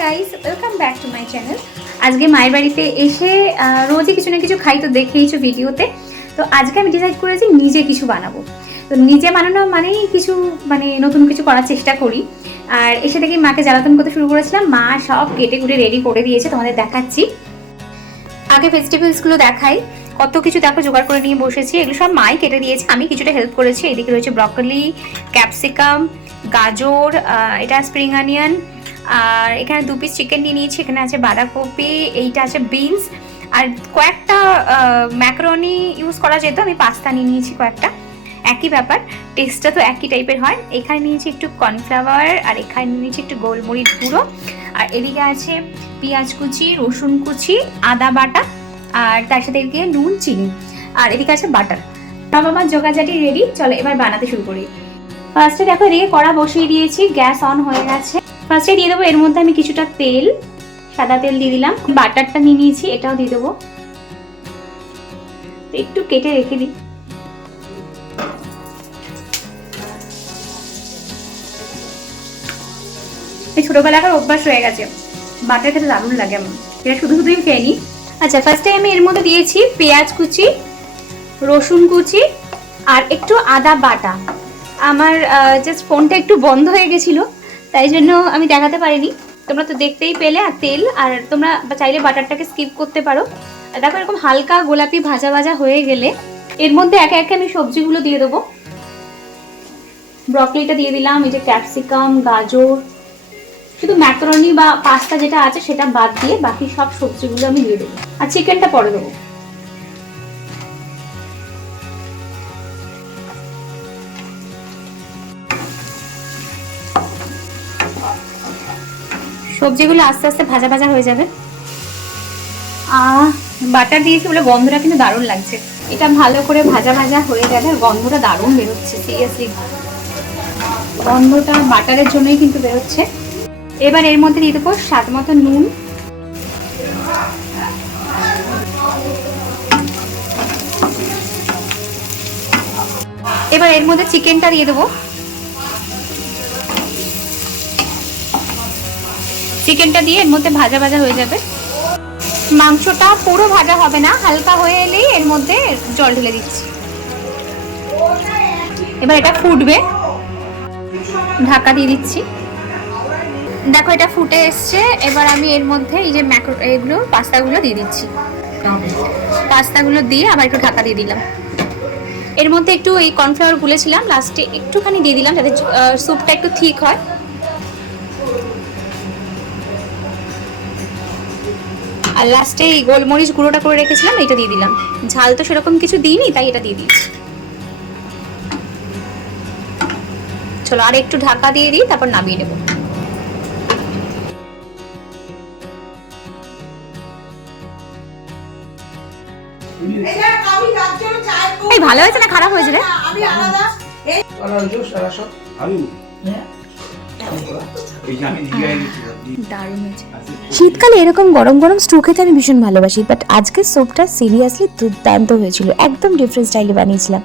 Guys, welcome back to my channel. আজকে মায়ের বাড়িতে এসে রোজই কিছু না কিছু খাই, তো দেখেইছো ভিডিওতে। তো আজকে আমি ডিসাইড করেছি নিজে কিছু বানাবো। তো নিজে বানানো মানেই কিছু নতুন কিছু করার চেষ্টা করি। আর এসে থেকে মাকে জ্বালাতন করতে শুরু করেছিলাম। মা সব কেটে কুটে রেডি করে দিয়েছে, তোমাদের দেখাচ্ছি। আগে ভেজিটেবলসগুলো দেখাই, কত কিছু দেখো জোগাড় করে নিয়ে বসেছি। এগুলো সব মাই কেটে দিয়েছে, আমি কিছুটা হেল্প করেছি। এদিকে রয়েছে ব্রকলি, ক্যাপসিকাম, গাজর, এটা স্প্রিং অনিয়ন, আর এখানে 2 পিস চিকেন নিয়ে নিয়েছি। এখানে আছে বাঁধাকপি, এইটা আছে বিনস, আর কয়েকটা ম্যাকারনি ইউজ করা যেত, আমি পাস্তা নিয়ে নিয়েছি কয়েকটা। একই ব্যাপার, টেস্টটা তো একই টাইপের হয়। এখানে নিয়েছি একটু কর্নফ্লাওয়ার, আর এখানে নিয়েছি একটু গোলমরিচ গুঁড়ো, আর এদিকে আছে পেঁয়াজ কুচি, রসুন কুচি, আদা বাটা, আর তার সাথে এদিকে নুন, চিনি, আর এদিকে আছে বাটার। সব আমার জোগাড়জাটি রেডি, চলো এবার বানাতে শুরু করি। ফার্স্টে দেখো এদিকে কড়া বসিয়ে দিয়েছি, গ্যাস অন হয়ে গেছে। ফার্স্টে দিয়ে দেবো এর মধ্যে আমি কিছুটা তেল, সাদা তেল দিয়ে দিলাম। বাটারটা নিয়ে নিয়েছি, এটাও দিয়ে দেবো। একটু কেটে রেখে দিই। এই ছোটবেলাকার অভ্যাস হয়ে গেছে, বাটার খেতে দারুণ লাগে আমার, এটা শুধু শুধুই খেয়ে নিই। আচ্ছা, ফার্স্টে আমি এর মধ্যে দিয়েছি পেঁয়াজ কুচি, রসুন কুচি, আর একটু আদা বাটা। আমার জাস্ট ফোনটা একটু বন্ধ হয়ে গেছিলো, তাই জন্য আমি দেখাতে পারিনি। তোমরা তো দেখতেই পেলে। আর তেল, আর তোমরা চাইলে বাটারটাকে স্কিপ করতে পারো। দেখো এরকম হালকা গোলাপি ভাজা ভাজা হয়ে গেলে এর মধ্যে একে একে আমি সবজিগুলো দিয়ে দেবো। ব্রকলিটা দিয়ে দিলাম, এই যে ক্যাপসিকাম, গাজর, শুধু ম্যাকারনি বা পাস্তা যেটা আছে সেটা বাদ দিয়ে বাকি সব সবজিগুলো আমি দিয়ে দেবো। আর চিকেনটা পরে দেবো। সবজিগুলো আস্তে আস্তে ভাজা ভাজা হয়ে যাবে। বাটার দিয়েছি বলে গন্ধটা কিন্তু দারুণ লাগছে। এটা ভালো করে ভাজা ভাজা হয়ে গেলে আর গন্ধটা দারুণ বেরোচ্ছে। সিরিয়াসলি গন্ধটা বাটারের জন্যই কিন্তু বেরোচ্ছে। এবার এর মধ্যে দিয়ে দেবো স্বাদ মতো নুন, এবার এর মধ্যে চিকেনটা দিয়ে দেবো। চিকেনটা দিয়ে এর মধ্যে ভাজা ভাজা হয়ে যাবে। মাংসটা পুরো ভাজা হবে না, হালকা হয়ে এলেই এর মধ্যে জল ঢেলে দিচ্ছি। এবার এটা ফুটবে, ঢাকা দিয়ে দিচ্ছি। দেখো এটা ফুটে এসছে। এবার আমি এর মধ্যে এই যে এগুলো পাস্তাগুলো দিয়ে দিচ্ছি। পাস্তাগুলো দিয়ে আবার একটু ঢাকা দিয়ে দিলাম। এর মধ্যে একটু এই কর্নফ্লাওয়ার গুলেছিলাম, লাস্টে একটুখানি দিয়ে দিলাম যাতে স্যুপটা একটু ঠিক হয়। আর লাস্টে এই গোলমরিচ গুঁড়োটা করে রেখেছিলাম, এটা দিয়ে দিলাম। ঝাল তো সেরকম কিছু দিইনি, তাই এটা দিয়ে দিয়েছি। চলো আর একটু ঢাকা দিয়ে দিই, তারপর নামিয়ে নেব। এই ভালো হয়েছে না খারাপ হয়েছে রে? শীতকালে এরকম গরম গরম স্টু খেতে আমি ভীষণ ভালোবাসি, বাট আজকের স্যুপটা সিরিয়াসলি দুর্দান্ত হয়েছিল। একদম ডিফারেন্ট স্টাইলে বানিয়েছিলাম।